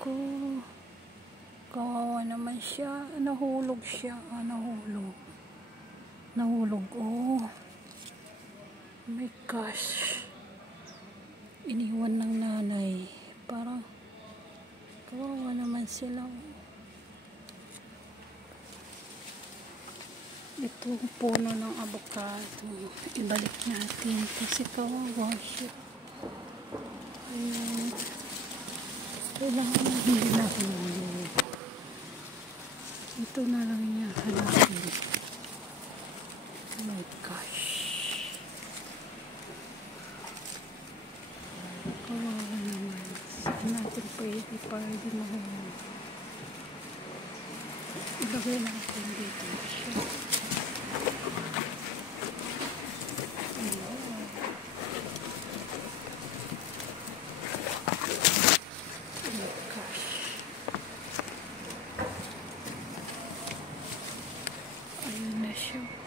ko. Kawawa naman siya. Nahulog siya. Nahulog. Nahulog. Oh. My gosh. Iniwan ng nanay. Parang kawawa naman sila. Itong puno ng avocado. Ibalik natin kasi kawawa siya. Ayan. Kailangan hindi nahulog. Ito na lang niya hanapin. Oh my gosh. Kawawa naman. Saan natin pwede mahulog. Ilagay natin dito siya. Ayun na siya.